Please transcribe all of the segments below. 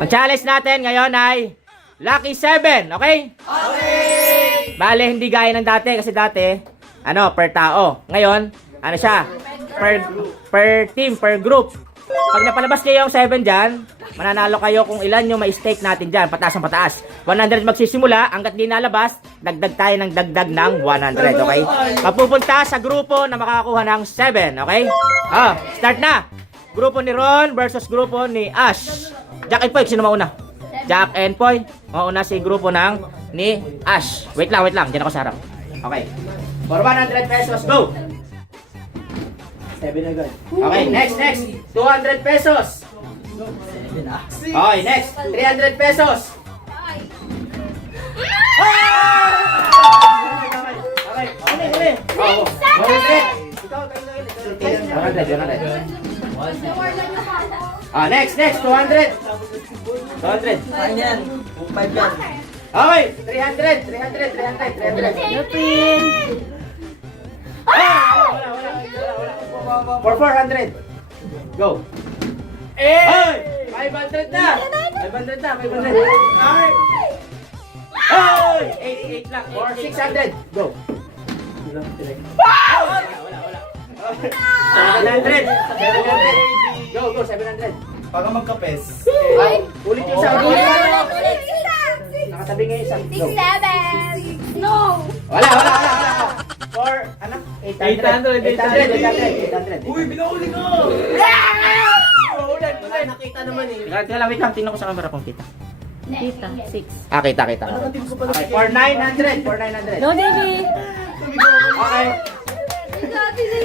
Ang challenge natin ngayon ay Lucky 7, okay? Okay! Bale, hindi gaya ng dati kasi dati, per tao. Ngayon, siya? Per team, per group. Pag napalabas kayo yung 7 dyan, mananalo kayo kung ilan yung may stake natin dyan, pataas ang pataas. 100 magsisimula, hanggat di nalabas, dagdag tayo ng dagdag ng 100, okay? Mapupunta sa grupo na makakakuha ng 7, okay? Start na! Grupo ni Ron versus grupo ni Ash. Jack and Poy, sino mauna? Jack and Poy, mauna si grupo ni Ash. Wait lang, dyan ako sa harap. Okay. For 100 pesos, go! 7 agad. Okay, next. 200 pesos. Okay, next. 300 pesos. Okay, uli. Oh, 100. Ikaw, 100. Next. 200. 200. Saan yan? 5 yan. Okay, 300. Wala. For 400. Go. Hey! 500 na. 500. Ay! 8 lang. For 600. Go. Wala. 700. Go, 700. Baka magkapes. Ulit yung isa. Nakatabi nga yung isa. Go. 6, 7. No. Wala. For, 800. Uy, binahuli ko! Nakita naman eh. Wait lang. Tingnan ko sa camera kung kita. Kita. 6. Kita. Nakatim ko pala. Okay, for 900. No, Debbie. Okay.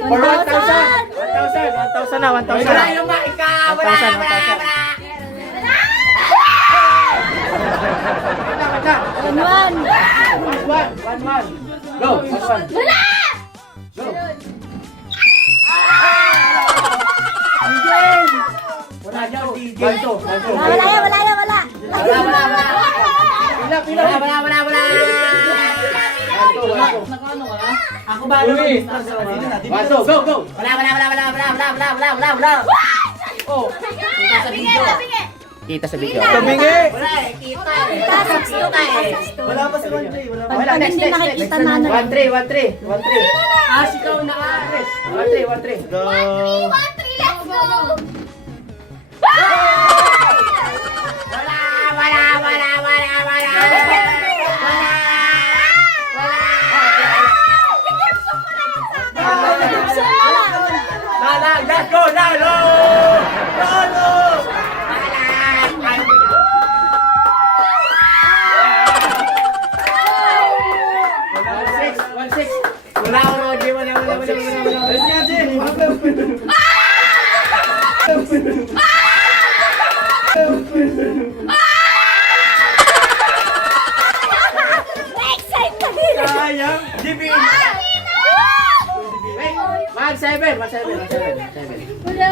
For 1,000. 1,000 na. Wala yung maika. 1,000. Wait lang. 1. Go. 1. Wala! Go. Wala dyan. 1, 2. Wala. Pila. Wala. Ako ba? Luis! 1, 2. Go. Wala. Oh. Kita sa video. Tabingi! Wala eh. Kita. Wala pa si 1-3. Wala pa. Wala. Next. nakikita na ano. 1-3. Ikaw na. 1-3. Go! 3, 1, 3, let's go! Let's go. Lalo! 1-6. Wala. Let's get it! Sayang! GB! Wait. 1-7. Wala.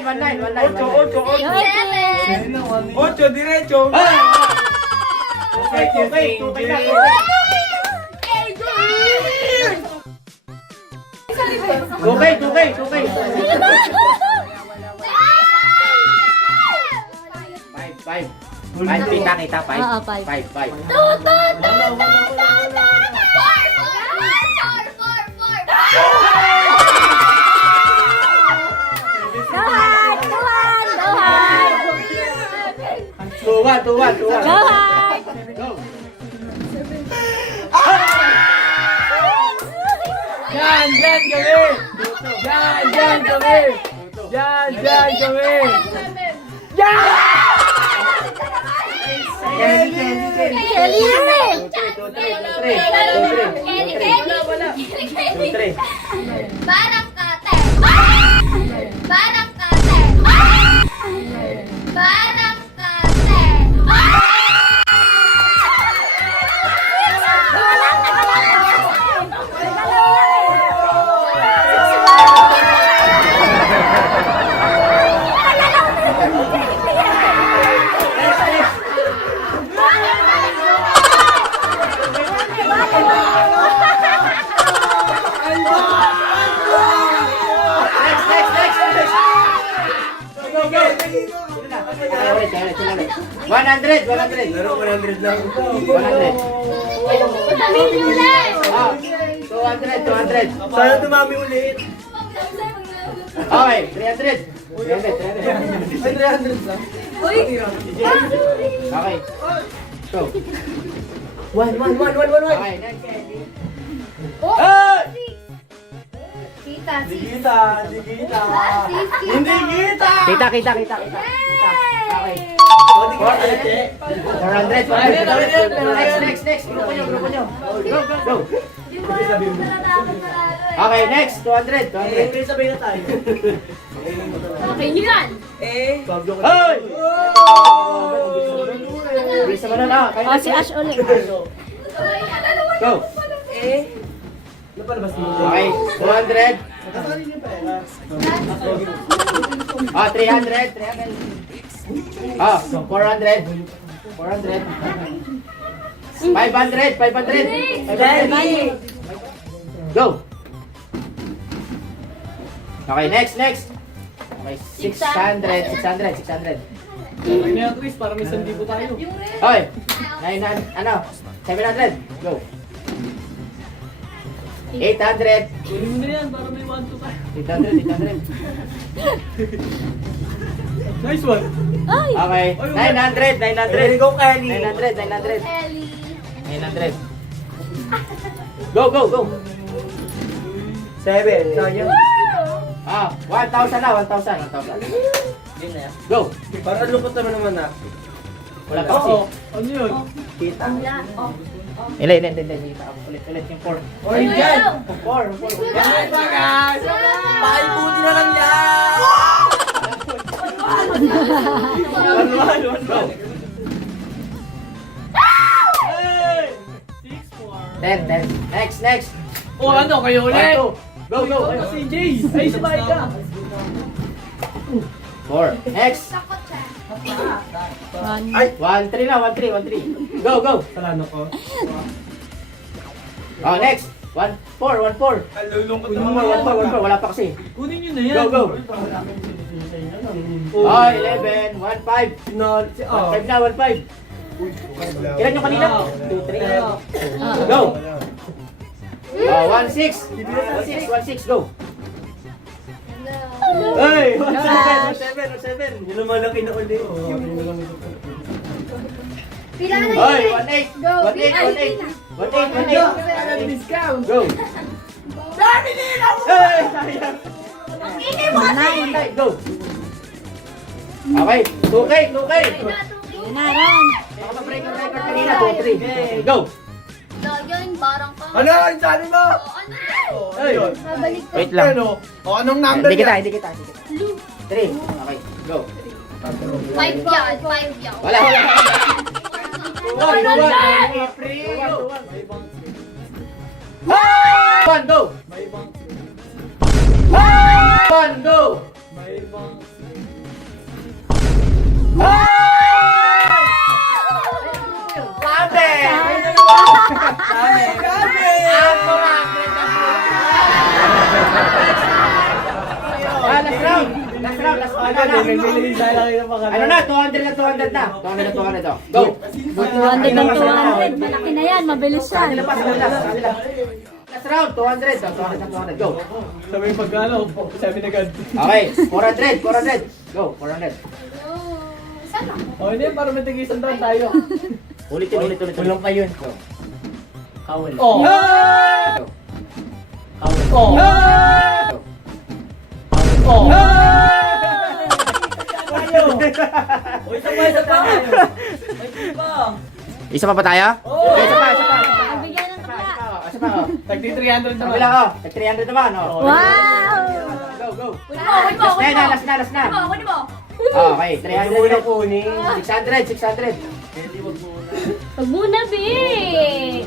1-9. 8 diretso! Okay. Okay. 5. Kita. 2-1. Go hard! Go. Yan kami! Kelly yan eh! 2-3. Barang kate! Barang kate! 100, 100. Pero 100 lang. 100. Pamilya ulit. Ah, 200, 200. Sana tumami ulit. Okay, 300. 300, 300. Ay, 300 lang. Uy. Okay. Go. 1. Okay, next. Oh. Ah! Kita. Kita. Ah, Hindi kita. Kita. Okay. 400, 400. Next. Grupo nyo. Go. Okay, next. 200, 200. May sabay na tayo. Okay, yan. Hoy! Bilis naman na. Oh, si Ash ulit. Go. Napalabas mo. Okay, 200. Ah, 300. Ah, 400. 400. 500. 500. Go. Okay, next. Okay, 600. Ay na Chris, para may 1,000 tayo. Hoy. 700. Go. 800. Kunin mo na yan, para may 1,2 tayo. 800. Nice one. Ay! Okay, 900. There you go, Kelly. 900. Ellie. 900. Go. 7. Sayang. Ah, 1,000 na, 1,000. Yun na yan. Go. Parang lungkot naman na. Wala pa kasi. Ano yun? Kita. Hindi. Ulit yung 4. Oy, yan! 4. Yan ba guys? Pakibuti na lang yan! Go. 10. Next. Oh, ano kayo ulit? Go. Si Jay! Ay, sabay ka! 4. Next. Takot siya. Ay! 1-3 na, 1-3. Go. Salano ko. Oh, next. 1-4. Kalulungkot 1-4. Wala pa kasi. Kunin nyo na yan. Go. Oh, 11. 1-5. 1-5 na, 1-5. Ilan yung kanina? 2-3. Go. Oh, 1-6. 1-6. Go. Hey, 1-7. Yung lumalaki na ulit. Pila na Hoy, yun. 1-8. Go. 1-8. Discount. Go. Hey, sayang. Hindi mo kasi. Go. Okay, 2K. Naran. Nakapag-break ang record kanina, 2-3. Go. No, yun, parang ka. Ano? Ang sabi mo? Ano? Hey. Babalik ko. Wait lang. Ano? O, anong number Hindi niya? kita. 3. Okay, go. 5 yan. Wala. 1, go. 1, go. Last round. Ano na? 200 na. 200 to. Go. 200 ng 200. Malaki na yan. Mabilis yan. Last round, 200. 200. Go. Sabi yung pagkalo, 7 agad. Okay, 400. Go, 400. Sana. O, hindi, para may tigisan doon tayo. Ulitin. Tulong kayo. Go. Kawal. Oh! Go. Oh! Go. Oh! Uy, isa pa! Isa pa ba tayo? Oh! Okay, isa pa. Bigyan ng tula. Isa pa. Tagdi 300 naman. Kabila ko. Tag 300 naman. Oh. Wow! Go. Kunin mo. Last na. Kunin mo. Oh, okay, 300 Una ulit. kunin. 600. Huwag muna, Bi.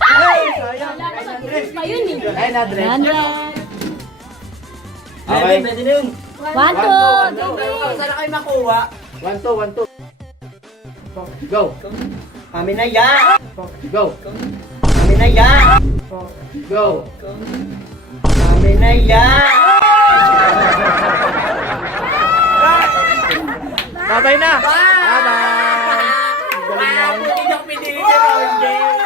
Ay! Wala na mabilis pa yun eh. 900. 100. Okay. Pwede na yun. 1, 2, Sana kayo makuha. 1, 2. Go. Kami na ya! Go. Kami na ya! Go. Kami na ya! Bye-bye na. Bye-bye. Galing na. Hindi ako pinili ni Ronde.